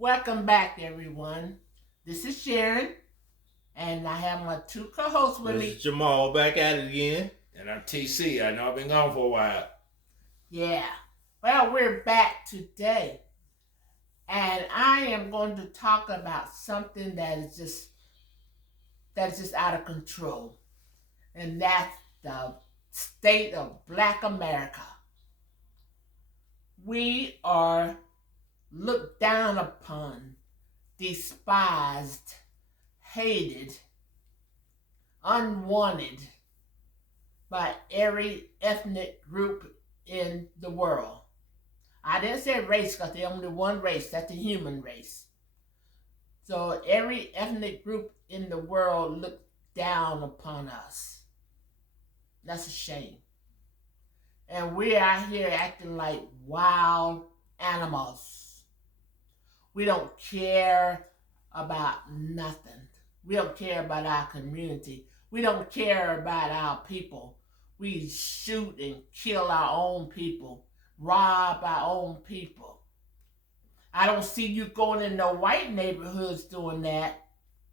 Welcome back, everyone. This is Sharon, and I have my two co-hosts with This me. is Jamal back at it again. And I'm TC. I know I've been gone for a while. Yeah. Well, we're back today, and I am going to talk about something that is just out of control, and that's the state of Black America. We are looked down upon, despised, hated, unwanted by every ethnic group in the world. I didn't say race because there's only one race, that's the human race. So every ethnic group in the world looks down upon us. That's a shame. And we're out here acting like wild animals. We don't care about nothing. We don't care about our community. We don't care about our people. We shoot and kill our own people, rob our own people. I don't see you going in no white neighborhoods doing that.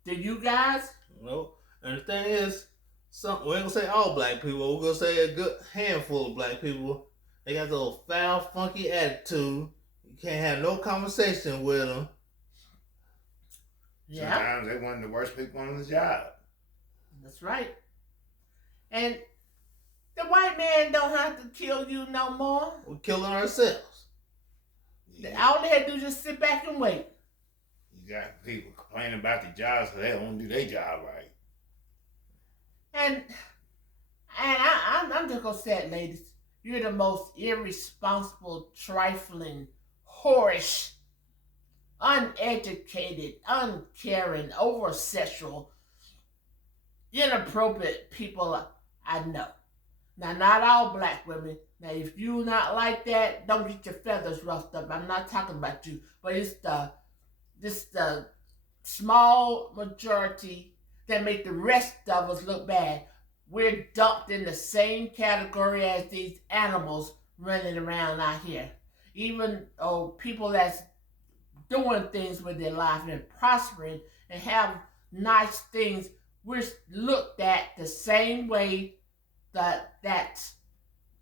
Do you guys? No. And the thing is, we ain't gonna say all black people. We're gonna say a good handful of black people. They got the foul, funky attitude. You can't have no conversation with them. Yeah, Sometimes they one of the worst people on the job. that's right. And the white man don't have to kill you no more. We're killing ourselves. All they have to do is just sit back and wait. You got people complaining about the jobs because they don't do their job right. And I'm just gonna say it, ladies. You're the most irresponsible, trifling, whorish, uneducated, uncaring, over-sexual, inappropriate people I know. Now, not all black women. Now, if you not like that, don't get your feathers ruffled up. I'm not talking about you, but it's the small majority that make the rest of us look bad. We're dumped in the same category as these animals running around out here. Even people that's doing things with their life and prospering and have nice things, we're looked at the same way that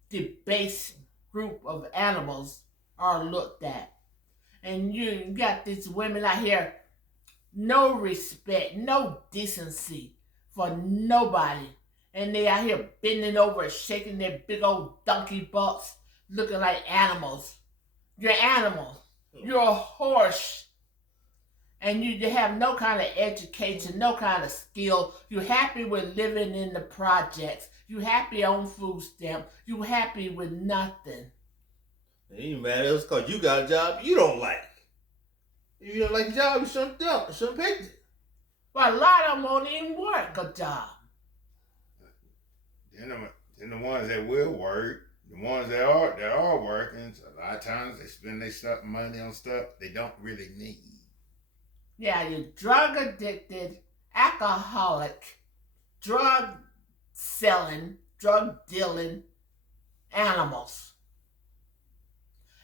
debased group of animals are looked at. And you got these women out here, no respect, no decency for nobody. And they out here bending over, shaking their big old donkey butts, looking like animals. You're animals. You're a horse. And you have no kind of education, no kind of skill. You're happy with living in the projects. You happy on food stamp. You happy with nothing. It ain't matter. It's because you got a job you don't like. If you don't like the job, you shouldn't do it. You shouldn't pick it. Well, a lot of them won't even work a job. Then the ones that will work, the ones that are working, so a lot of times they spend their stuff money on stuff they don't really need. Yeah, you're drug addicted, alcoholic, drug selling, drug dealing animals.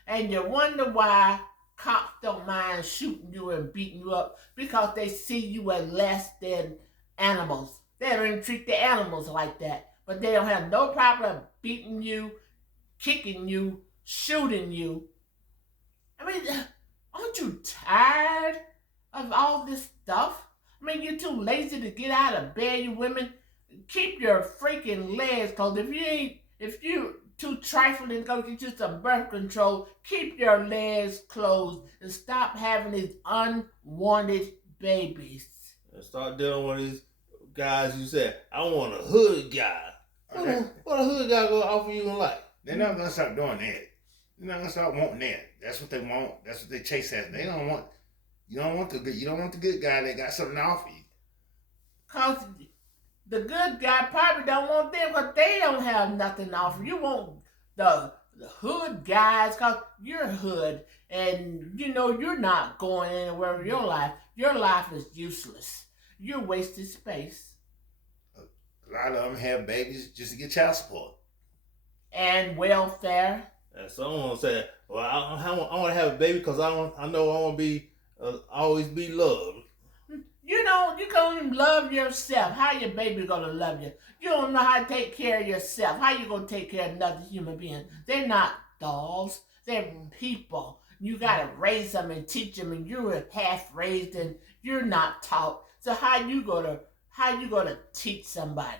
And you wonder why cops don't mind shooting you and beating you up because they see you as less than animals. They don't even treat the animals like that. But they don't have no problem beating you, kicking you, shooting you. I mean, aren't you tired of all this stuff? I mean, you're too lazy to get out of bed, you women. Keep your freaking legs closed. If you too trifling to go get you some birth control, keep your legs closed and stop having these unwanted babies. And start dealing with these guys you said, I want a hood guy. What a hood guy gonna offer you in life? They're not gonna stop doing that. They're not gonna stop wanting that. That's what they want. That's what they chase after. They don't want. You don't want the good guy that got something to offer you. Cause the good guy probably don't want them because they don't have nothing to offer. You want the hood guys because you're hood and you know you're not going anywhere with your life. Your life is useless. You're wasted space. A lot of them have babies just to get child support. And welfare. And someone said, well, I want to have a baby because I know I want to be always be loved. You can't even love yourself. How your baby gonna love you? You don't know how to take care of yourself. How you gonna take care of another human being? They're not dolls. They're people. You gotta raise them and teach them, and you're half raised and you're not taught. So how you gonna teach somebody?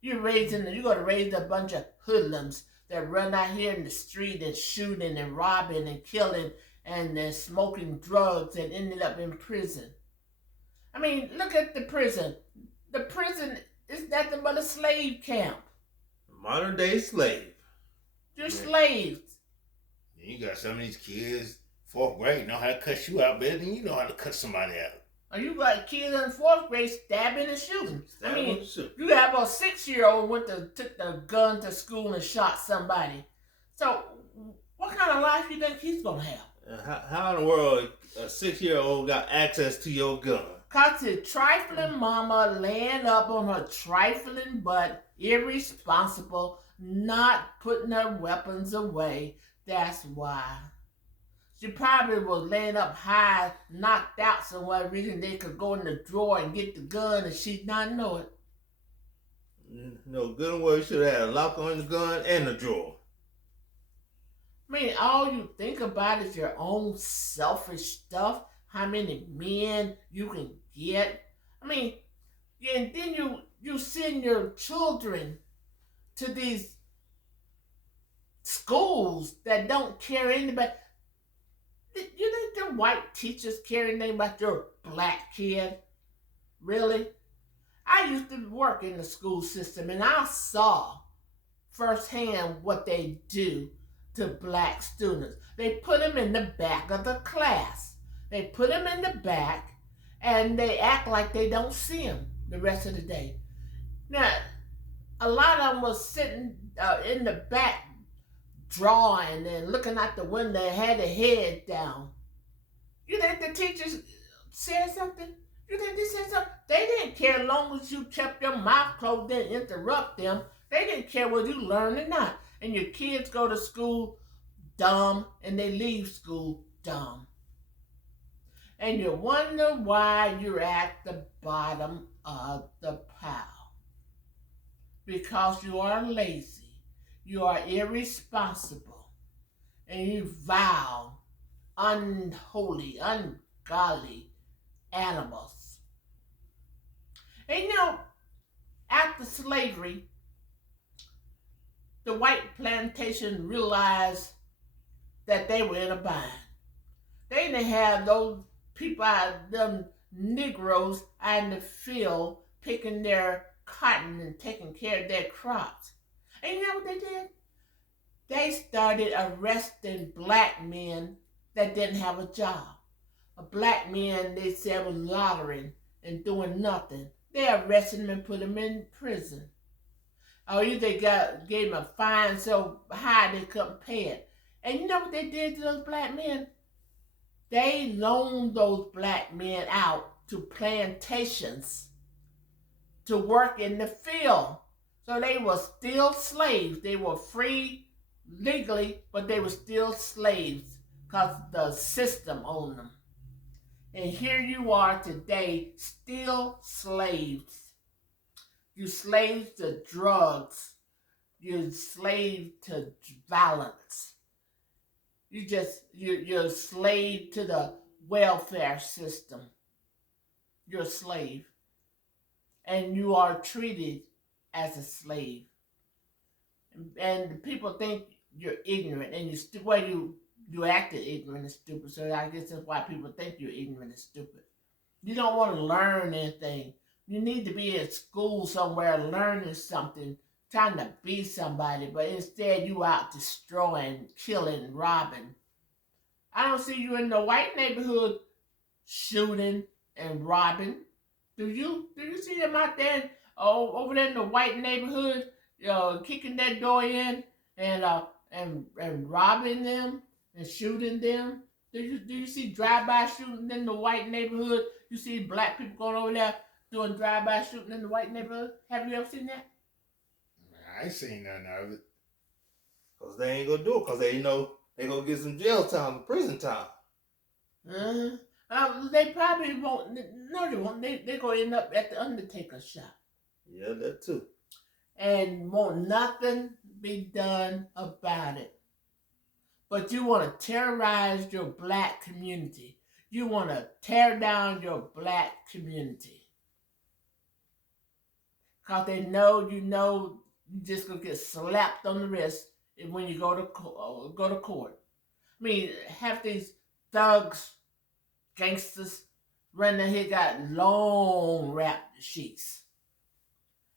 You're gonna raise a bunch of hoodlums that run out here in the street and shooting and robbing and killing and smoking drugs and ended up in prison. I mean, look at the prison. The prison is nothing but a slave camp. Modern day slave. You're slaves. You got some of these kids, 4th grade, know how to cut you out better than you know how to cut somebody out. Or you got kids in 4th grade stabbing and shooting. You have a 6-year-old took the gun to school and shot somebody. So, what kind of life you think he's gonna have? How in the world a 6-year-old got access to your gun? Cause his trifling mama laying up on her trifling butt, irresponsible, not putting her weapons away. That's why. She probably was laying up high, knocked out somewhere, reason they could go in the drawer and get the gun and she'd not know it. No, good and well, you should have had a lock on the gun and the drawer. I mean, all you think about is your own selfish stuff, how many men you can get. I mean, and then you send your children to these schools that don't care anybody. You think the white teachers care anything about your black kid? Really? I used to work in the school system and I saw firsthand what they do to black students. They put them in the back of the class. They put them in the back and they act like they don't see them the rest of the day. Now, a lot of them was sitting in the back drawing and looking out the window and had their head down. You think the teachers said something? You think they said something? They didn't care as long as you kept your mouth closed, didn't interrupt them. They didn't care whether you learned or not. And your kids go to school dumb and they leave school dumb. And you wonder why you're at the bottom of the pile. Because you are lazy. You are irresponsible, and you vile, unholy, ungodly animals. And after slavery, the white plantation realized that they were in a bind. They didn't have those people them Negroes out in the field picking their cotton and taking care of their crops. And you know what they did? They started arresting black men that didn't have a job. A black man they said was loitering and doing nothing. They arrested him and put him in prison. Or they gave him a fine so high they couldn't pay it. And you know what they did to those black men? They loaned those black men out to plantations to work in the field. So they were still slaves. They were free legally, but they were still slaves because the system owned them. And here you are today, still slaves. You slaves to drugs. You're slave to violence. You're a slave to the welfare system. You're a slave. And you are treated as a slave. And people think you're ignorant and you acted ignorant and stupid. So I guess that's why people think you're ignorant and stupid. You don't want to learn anything. You need to be at school somewhere learning something, trying to be somebody, but instead you out destroying, killing, robbing. I don't see you in the white neighborhood shooting and robbing. Do you see them out there over there in the white neighborhood, kicking that door in and robbing them and shooting them? Do you see drive-by shooting in the white neighborhood? You see black people going over there doing drive-by shooting in the white neighborhood? Have you ever seen that? I ain't seen none of it. Because they ain't going to do it because they know they going to get some jail time, prison time. they probably won't. No, they won't. They're going to end up at the Undertaker shop. Yeah, that too. And won't nothing be done about it. But you want to terrorize your black community. You want to tear down your black community. Because they know you just going to get slapped on the wrist when you go to court. I mean, half these thugs, gangsters, running here got long rap sheets.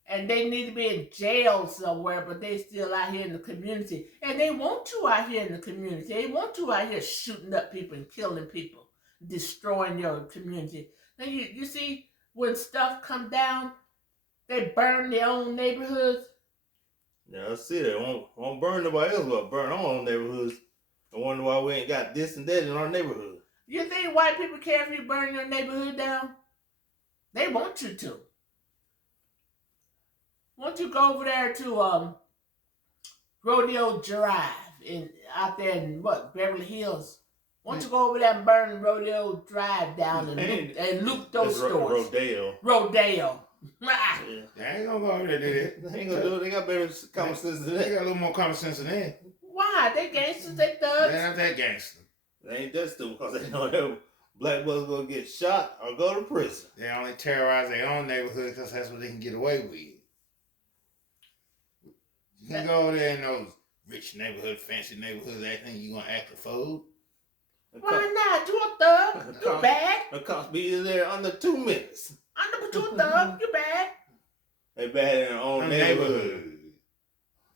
And they need to be in jail somewhere, but they still out here in the community. And they want you out here in the community. They want you out here shooting up people and killing people, destroying your community. Now you see, when stuff come down, they burn their own neighborhoods. Yeah, I see that. Won't burn nobody else, but burn our own neighborhoods. I wonder why we ain't got this and that in our neighborhood. You think white people care if you burn your neighborhood down? They want you to. Won't you go over there to Rodeo Drive out there in Beverly Hills? Won't you go over there and burn Rodeo Drive down and loot those stores? Rodeo. Yeah. They ain't gonna go over there, do that. They ain't gonna do it. They got better common sense than that. They got a little more common sense than that. Why? They gangsters, they thugs. They're not that gangster. They ain't that stupid because they know that black brothers gonna get shot or go to prison. They only terrorize their own neighborhood because that's what they can get away with. You can go over there in those rich neighborhood, fancy neighborhoods, acting you gonna act a fool. Why not? You a thug. You bad. The cops be there under 2 minutes. You a thug. You bad. They bad in their own neighborhood.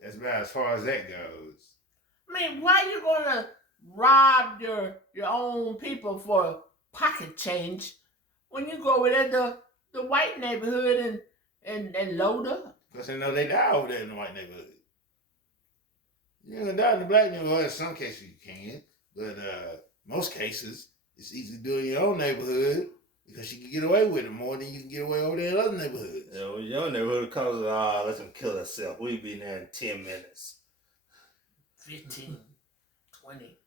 That's about as far as that goes. I mean, why you gonna rob your own people for pocket change when you go over there to the white neighborhood and load up? Because they know they die over there in the white neighborhood. You're gonna die in the black neighborhood. In some cases you can, but most cases it's easy to do in your own neighborhood because you can get away with it more than you can get away over there in other neighborhoods. Yeah, well, your neighborhood causes let them kill themselves. We'll be there in 10 minutes. 15, 20.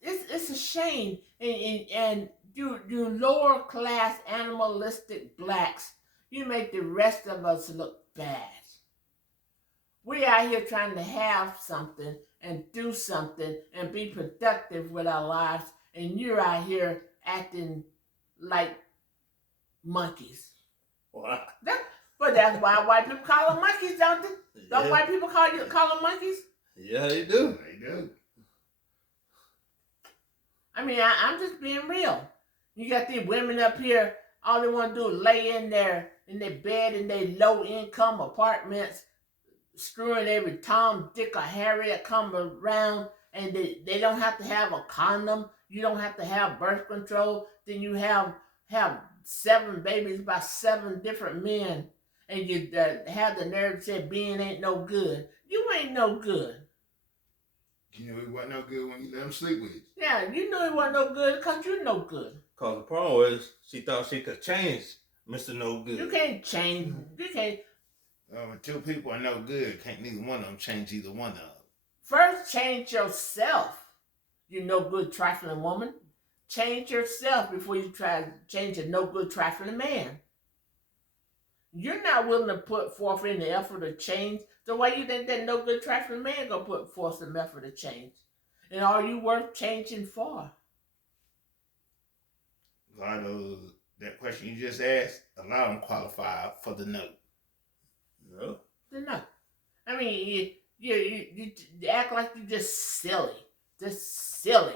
It's a shame, and you lower class animalistic blacks, you make the rest of us look bad. We out here trying to have something and do something and be productive with our lives, and you're out here acting like monkeys. Wow. But that's why white people call them monkeys, don't they? Don't Yeah. white people call them monkeys? Yeah, they do. They do. I mean, I'm just being real. You got these women up here, all they want to do is lay in their bed in their low-income apartments, screwing every Tom, Dick, or Harry that come around, and they don't have to have a condom. You don't have to have birth control. Then you have 7 babies by 7 different men, and you have the nerve to say being ain't no good. You ain't no good. You know it wasn't no good when you let them sleep with you. Yeah, you know it wasn't no good because you're no good. Because the problem was she thought she could change Mr. No Good. You can't change. You can't. When 2 people are no good, can't neither one of them change either one of them. First, change yourself. You no good trifling woman. Change yourself before you try to change a no good trifling man. You're not willing to put forth any effort to change. So why you think that no good trifling man gonna put forth some effort to change? And are you worth changing for? A lot of that question you just asked, a lot of them qualify for the no. No. No. I mean, you act like you're just silly. Just silly.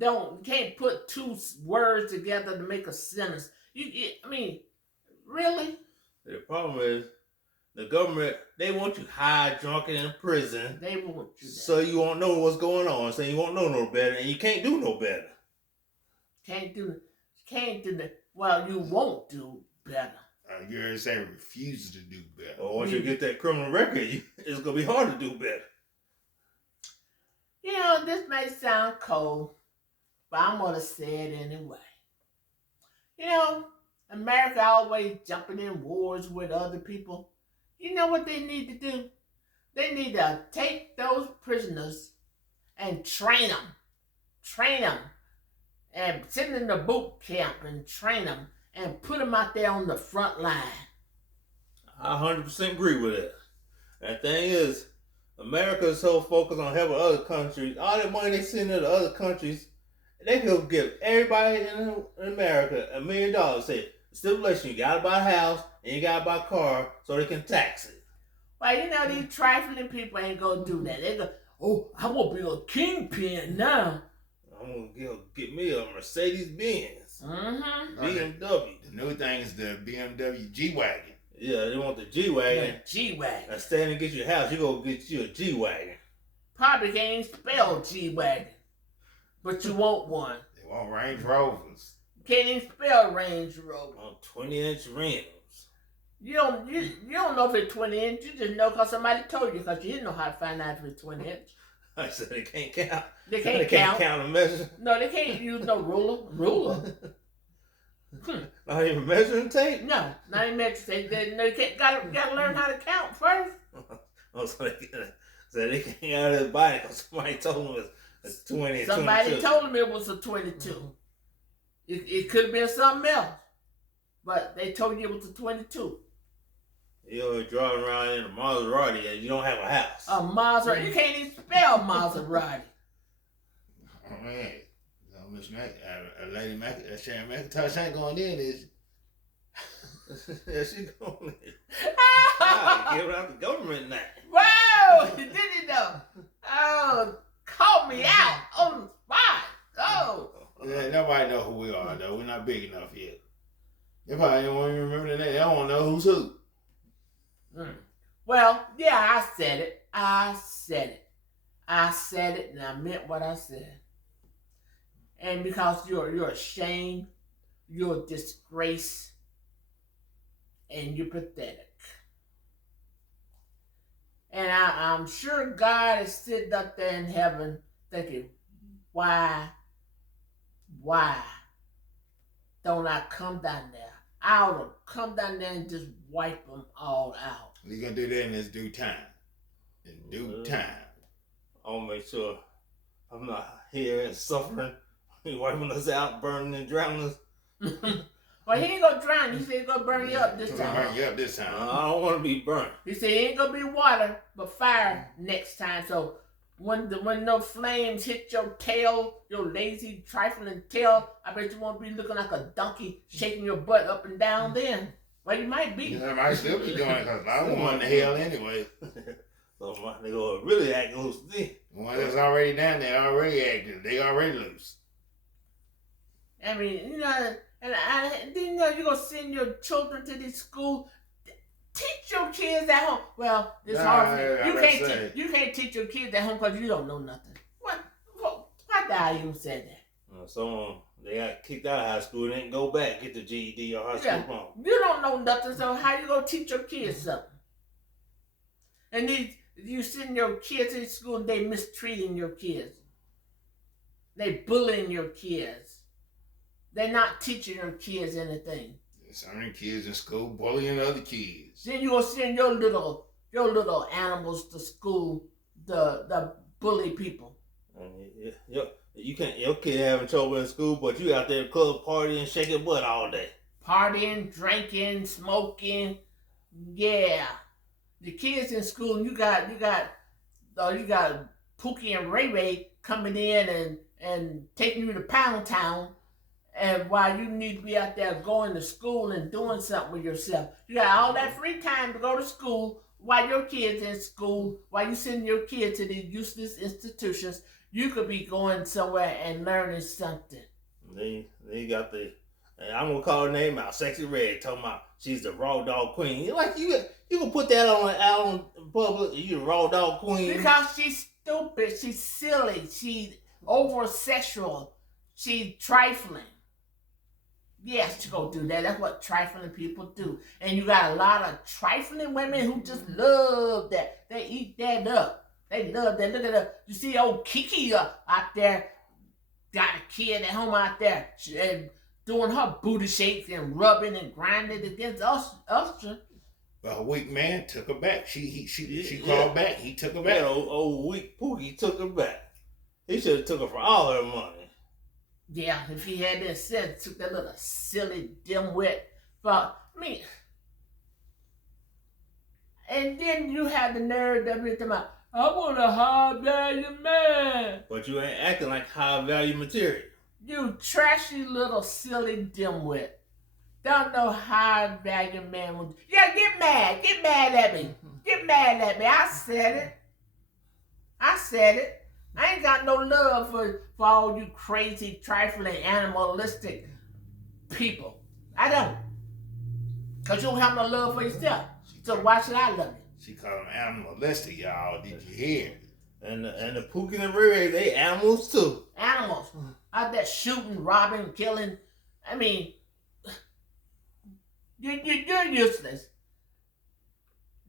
You can't put 2 words together to make a sentence. I mean, really? The problem is, the government, they want you high, drunk, and in prison. They want you that. So you won't know what's going on. So you won't know no better, and you can't do no better. Can't do that. Well, you won't do better. You already say refuses to do better. Or once you get that criminal record, it's going to be hard to do better. You know, this may sound cold, but I'm going to say it anyway. You know, America always jumping in wars with other people. You know what they need to do? They need to take those prisoners and train them. train them and send them to boot camp and train them and put them out there on the front line. I 100% agree with that. And the thing is, America is so focused on helping other countries. All that money they send to the other countries, they could give everybody in America $1 million. Say, stipulation, you gotta buy a house and you gotta buy a car so they can tax it. Well, you know, these trifling people ain't gonna do that. They go, oh, I won't be a kingpin now. I'm gonna get me a Mercedes Benz. Mm-hmm. BMW. The new thing is the BMW G-Wagon. Yeah, they want the G-Wagon. G-Wagon. Instead of get you a house, you go get you a G-Wagon. Probably can't spell G-Wagon, but you want one. They want Range Rovers. Can't even spell Range Rover. On 20-inch rims. You don't know if it's 20 inch. You just know because somebody told you because you didn't know how to find out if it's 20 inch. I said they can't count. They can't count and measure. No, they can't use no ruler. Not even measuring tape. No, not even measuring tape. They can't. Gotta learn how to count first. Oh, so they can't get out of their body because somebody told them it was 20 and Somebody 22. told them it was a 22. It could have been something else, but they told you it was a 22. You're driving around in a Maserati and you don't have a house. A Maserati. You can't even spell Maserati. Oh man, Miss Lady Sharon McIntosh ain't going in, is she? Yeah, she going in. Give it out the government now. Whoa! Did you know? Oh, call me out on the spot. Oh. Yeah, nobody know who we are though. We're not big enough yet. They probably don't even remember the name. They don't know who's who. Well, yeah, I said it. I said it, and I meant what I said. And because you're ashamed, you're a disgrace, and you're pathetic. And I'm sure God is sitting up there in heaven thinking, why don't I come down there? I ought to come down there and just wipe them all out. We're going to do that in this due time. In due time. I'll make sure I'm not here and suffering. He wiping us out, burning and drowning us. Well, he ain't gonna drown you. He said he's gonna burn you up this time. Burn you up this time. I don't want to be burnt. He said it ain't gonna be water, but fire next time. So when no flames hit your tail, your lazy, trifling tail, I bet you won't be looking like a donkey shaking your butt up and down then. Well, you might be. I might still be doing it because I don't want to hell anyway. So they gonna really act loose then. The one that's already down there already acting. They already loose. I mean, you know, and you know you're gonna send your children to this school. Teach your kids at home. Well, it's hard. You can't teach your kids at home because you don't know nothing. Why did I even say that? Someone they got kicked out of high school and didn't go back get the GED or high school diploma. You don't know nothing, so how you gonna teach your kids something? And you send your kids to school and they mistreating your kids. They bullying your kids. They're not teaching your kids anything. Some kids in school bullying other kids. Then you gonna send your little animals to school, the bully people. You can't. Your kid having trouble in school, but you out there club partying, shaking butt all day. Partying, drinking, smoking, yeah. The kids in school, and you got Pookie and Ray Ray coming in and taking you to Pound Town. And while you need to be out there going to school and doing something with yourself. You got all that free time to go to school while your kids in school, while you sending your kids to these useless institutions. You could be going somewhere and learning something. They got I'm gonna call her name out, Sexy Red, talking about she's the raw dog queen. You're like you can put that out on public. You the raw dog queen because she's stupid, she's silly, she's over sexual, she's trifling. Yes, you go do that. That's what trifling people do. And you got a lot of trifling women who just love that. They eat that up. They love that. Look at her. You see old Kiki out there, got a kid at home out there, and doing her booty shakes and rubbing and grinding against us. But a weak man took her back. She called back. He took her back. That old weak Pookie took her back. He should have took her for all her money. Yeah, if he had been said, took that little silly dimwit. But I mean, and then you had the nerve to be talking about, I want a high value man. But you ain't acting like high value material. You trashy little silly dimwit. Don't know high value man would. Yeah, get mad. Get mad at me. Get mad at me. I said it. I said it. I ain't got no love for all you crazy, trifling, animalistic people. I don't. Because you don't have no love for yourself. So why should I love you? She called them animalistic, y'all. Did you hear? And the Pookie and Ray, they animals too. Animals. Out there shooting, robbing, killing. I mean, you're useless.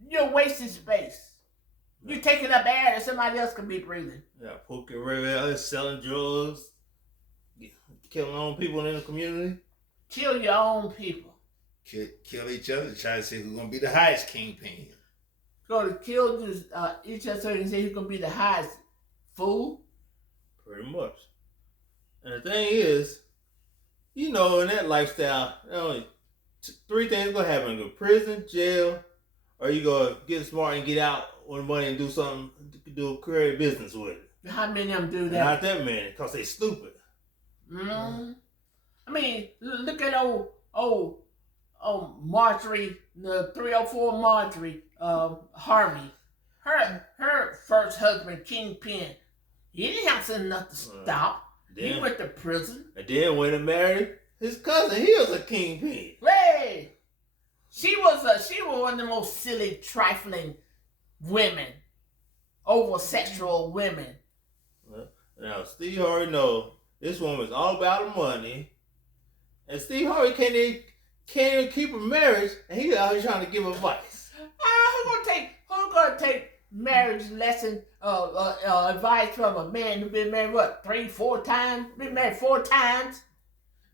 You're wasting space. You're taking up air that somebody else could be breathing. Yeah, Pookie and Ray out there selling drugs, killing own people in the community. Kill your own people. Kill each other, try to see who's gonna be the highest kingpin. Go to kill each other so you can say who's gonna be the highest fool. Pretty much. And the thing is, in that lifestyle, only three things gonna happen: go to prison, jail, or you gonna get smart and get out with money and do something, do a creative business with it. How many of them do that? Not that many, because they stupid. I mean, look at old Marjorie, the 304 Marjorie, Harvey. Her first husband, Kingpin, he didn't have enough to stop. He went to prison. And then when he married his cousin, he was a kingpin. Hey! She was one of the most silly, trifling women. Over-sexual women. Now, Steve Harvey knows this woman's all about the money. And Steve Harvey can't even keep a marriage, and he's out here trying to give advice. Who's gonna take marriage lesson advice from a man who's been married 3-4 times? Been married 4 times.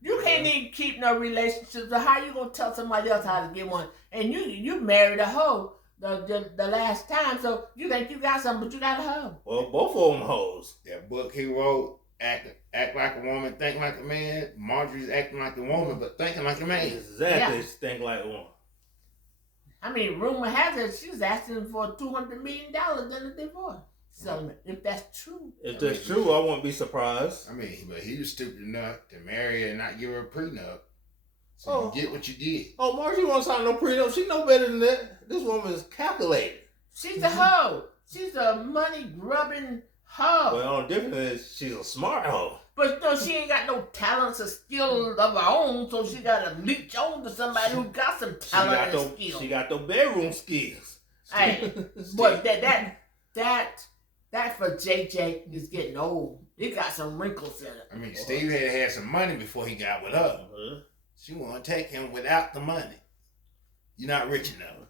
You can't even keep no relationships. So how you gonna tell somebody else how to get one? And you married a hoe the last time, so you think you got something, but you got a hoe. Well, both of them hoes. That book he wrote, Act Like a Woman, Think Like a Man. Marjorie's acting like a woman, but thinking like a man. Exactly, think like a woman. I mean, rumor has it she's asking for $200 million in a divorce settlement. If that's true. If that's true, I wouldn't be surprised. I mean, but he was stupid enough to marry her and not give her a prenup. So you get what you get. Oh, Marjorie won't sign no prenup. She know better than that. This woman is calculated. She's a hoe. She's a money-grubbing hoe. Well, the difference is she's a smart hoe. But no, she ain't got no talents or skills of her own, so she got to leech on to somebody who got some talent and skills. She got those bedroom skills. Hey, but that for JJ is getting old. He got some wrinkles in it. I mean, Steve had some money before he got with her. She want to take him without the money. You're not rich enough.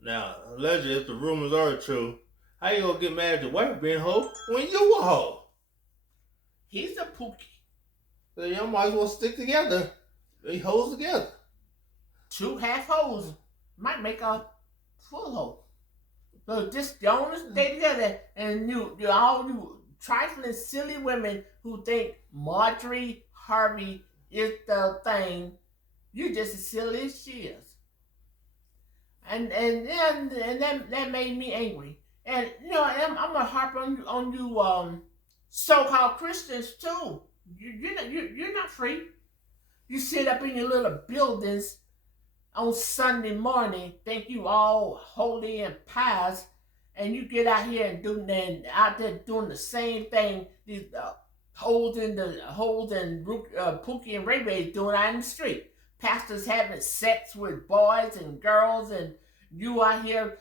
Now, allegedly, if the rumors are true, how you gonna get mad at your wife being a hoe when you a hoe? He's a pookie. So y'all might as well stick together. They hoes together. 2 half hoes might make a full hoe. So just don't stay together, and you all you trifling silly women who think Marjorie Harvey is the thing, you just as silly as she is. And that made me angry. And I'm gonna harp on you so-called Christians too. You're not free. You sit up in your little buildings on Sunday morning, think you all holy and pious, and you get out here and out there doing the same thing these hoes and Pookie and Ray Ray doing out in the street. Pastors having sex with boys and girls, and you out here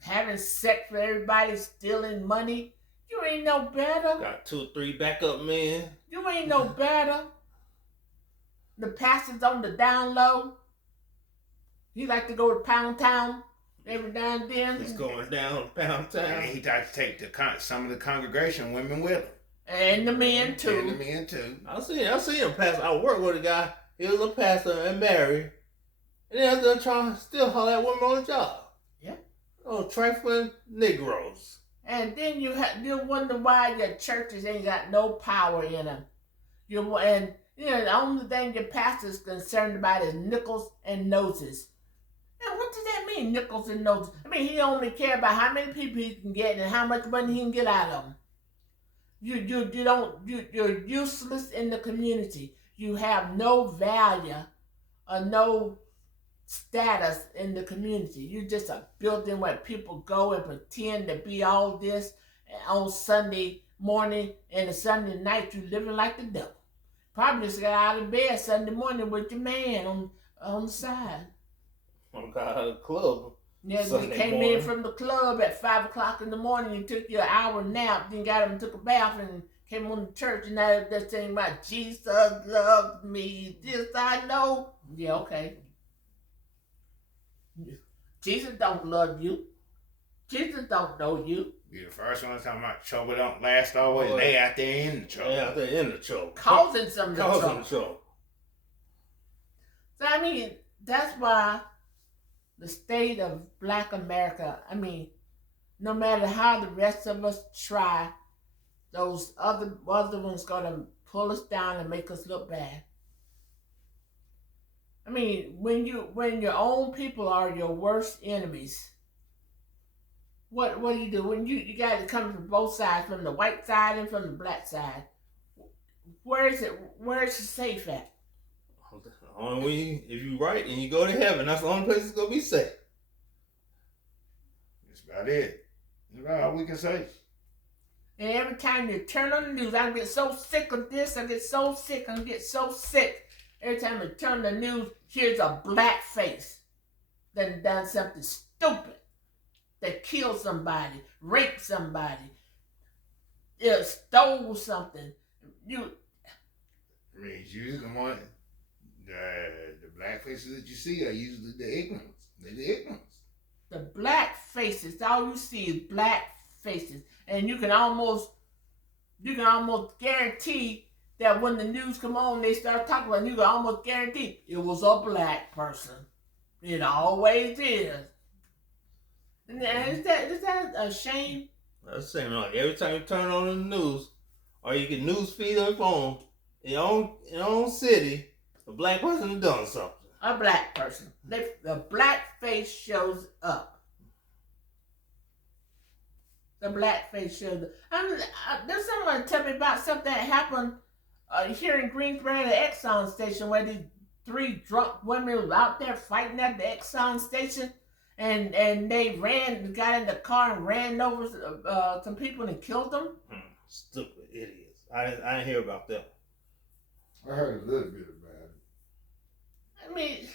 having sex with everybody, stealing money. You ain't no better. Got 2 or 3 backup men. You ain't no better. The pastor's on the down low. He like to go to Pound Town every now and then. He's going down Pound Town. And he tried to take some of the congregation women with him. And the men too. I see him pastor. I work with a guy. He was a pastor and married. And they're trying to still holler at women on the job. Yeah. Oh, trifling Negroes. And then you wonder why your churches ain't got no power in them. And the only thing your pastor is concerned about is nickels and noses. And what does that mean, nickels and noses? I mean, he only care about how many people he can get and how much money he can get out of them. You're useless in the community. You have no value or no status in the community. You're just a building where people go and pretend to be all this on Sunday morning and a Sunday night you living like the devil. Probably just got out of bed Sunday morning with your man on the side. Got out of the club. Yeah, you came in from the club at 5 o'clock in the morning. You took your hour nap, then got up and took a bath and came on to church. And now they're saying about Jesus loved me. This I know. Yeah, okay. Jesus don't love you. Jesus don't know you. Be the first one talking about trouble don't last always. They out there in the trouble. They out there in the trouble. Causing some trouble. trouble. So I mean, that's why the state of Black America, I mean, no matter how the rest of us try, those other ones gonna pull us down and make us look bad. I mean, when your own people are your worst enemies, what do you do? When you got to come from both sides, from the white side and from the black side, where is it safe at? Only if you right and you go to heaven, that's the only place it's gonna be safe. That's about it. That's about all we can say. And every time you turn on the news, I get so sick of this, I get so sick. Every time you turn the news, here's a black face that done something stupid, that killed somebody, raped somebody, stole something. I mean, it's usually the one, the black faces that you see are usually the ignorance. They're the ignorance. The black faces, all you see is black faces. And you can almost guarantee that when the news come on, they start talking about it, you can almost guarantee it was a black person. It always is. And is that a shame? That's the same. Like every time you turn on the news, or you get news feed on your phone, in your own city, a black person has done something. A black person. The black face shows up. The black face shows up. There's someone tell me about something that happened here in Greensboro at the Exxon station where these 3 drunk women were out there fighting at the Exxon station. And they got in the car and ran over some people and killed them. Stupid idiots. I didn't hear about that. I heard a little bit about it. I mean,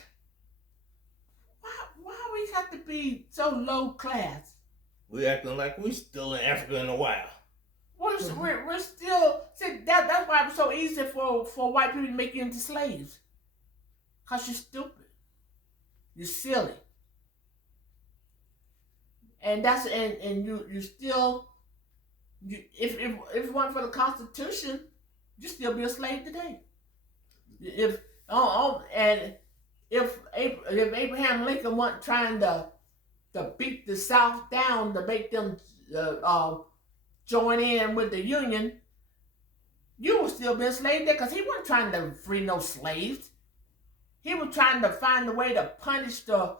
why we have to be so low class? We acting like we still in Africa in a while. We're still, see, that's why it's so easy for white people to make you into slaves. Because you're stupid. You're silly. And you still, if it weren't for the Constitution, you'd still be a slave today. If Abraham Lincoln wasn't trying to beat the South down to make them join in with the Union, you would still be a slave there because he wasn't trying to free no slaves. He was trying to find a way to punish the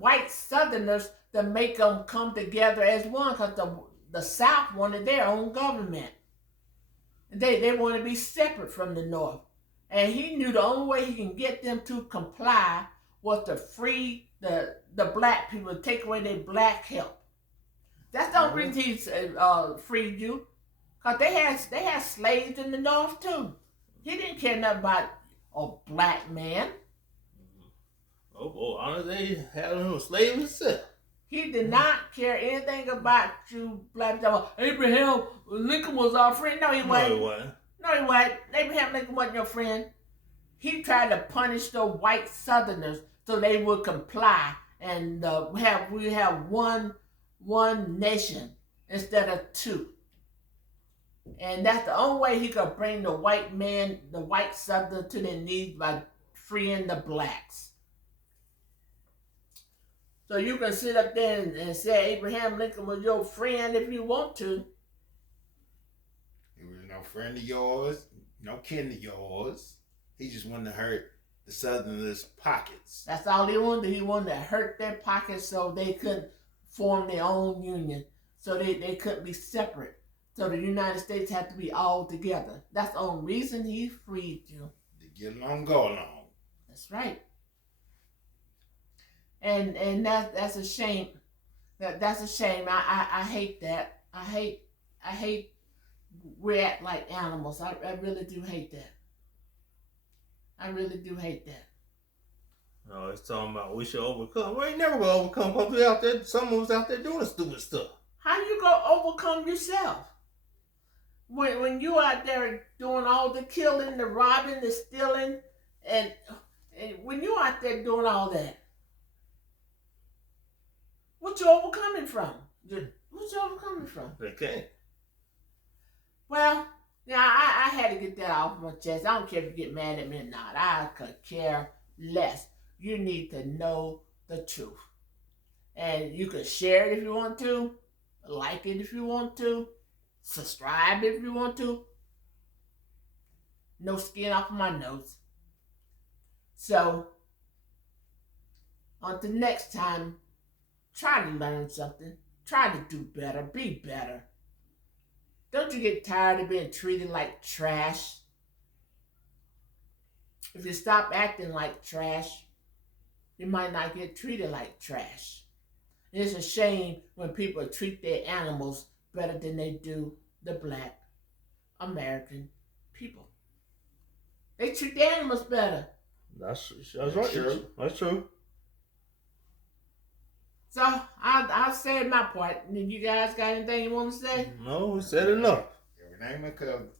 white Southerners to make them come together as one because the South wanted their own government. They wanted to be separate from the North. And he knew the only way he can get them to comply was to free the black people, take away their black help. That's the only reason he freed you. Because they had slaves in the North too. He didn't care nothing about a black man. Oh boy, honestly, they had him a slave himself. He did not care anything about you black people. Abraham Lincoln was our friend. No, he wasn't. No, he wasn't. Abraham Lincoln wasn't your friend. He tried to punish the white Southerners so they would comply and we have one nation instead of 2. And that's the only way he could bring the white Southerner to their knees by freeing the blacks. So you can sit up there and say Abraham Lincoln was your friend if you want to. He was no friend of yours. No kin to yours. He just wanted to hurt the Southerners' pockets. That's all he wanted. He wanted to hurt their pockets so they couldn't form their own union. So they couldn't be separate. So the United States had to be all together. That's the only reason he freed you. To get along, go along. That's right. And that's a shame. That's a shame. I hate that. I hate we act like animals. I really do hate that. I really do hate that. No, it's talking about we should overcome. We ain't never gonna overcome because we out there. Some of us out there doing stupid stuff. How you gonna overcome yourself? When you out there doing all the killing, the robbing, the stealing, and when you out there doing all that, what you overcoming from? What you overcoming from? They can't. Well, yeah, I had to get that off my chest. I don't care if you get mad at me or not. I could care less. You need to know the truth. And you can share it if you want to, like it if you want to, subscribe if you want to. No skin off of my nose. So, until next time, try to learn something. Try to do better. Be better. Don't you get tired of being treated like trash? If you stop acting like trash, you might not get treated like trash. And it's a shame when people treat their animals better than they do the Black American people. They treat their animals better. That's right. True. That's true. So I'll say my part. You guys got anything you want to say? No, we said enough. Every name covered.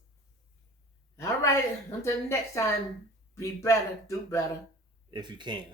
All right. Until next time, be better, do better. If you can.